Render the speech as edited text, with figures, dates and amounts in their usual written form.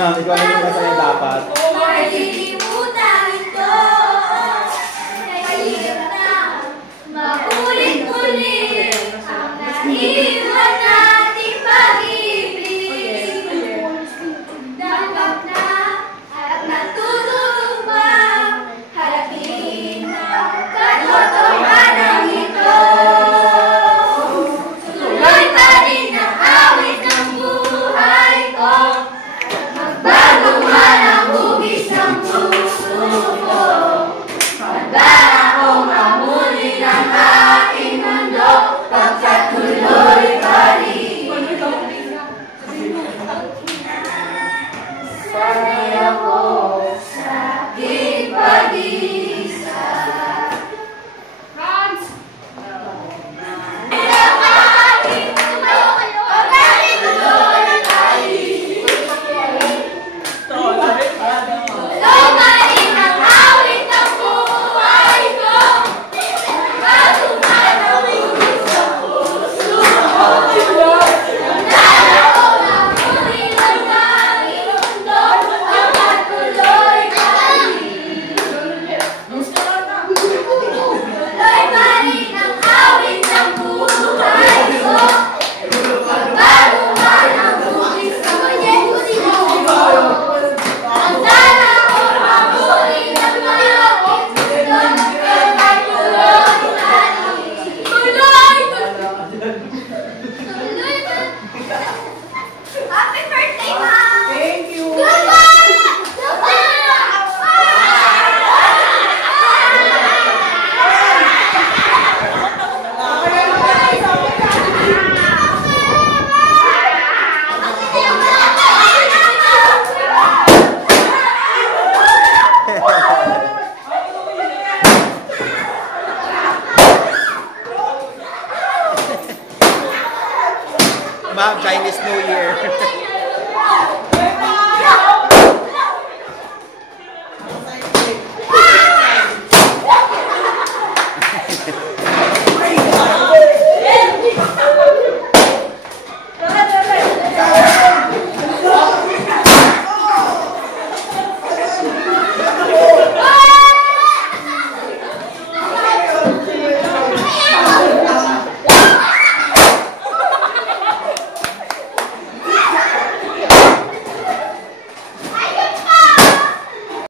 Ma'am, ikaw na yung masaya dapat. Malilimutan ito. Kahirap na maulit-ulit ang naiwan nating pag-ibig. Danggap na at natutubang harapin ang katotohanan ito. Tuloy pa rin ang awit ng buhay ko. Bago man ang hugis ng puso ko, handa akong mamuli ng aking mundo, pagkat tuloy pa rin. Sanay ako sa aking pag-isa. Franz! Ma'am, Chinese New Year.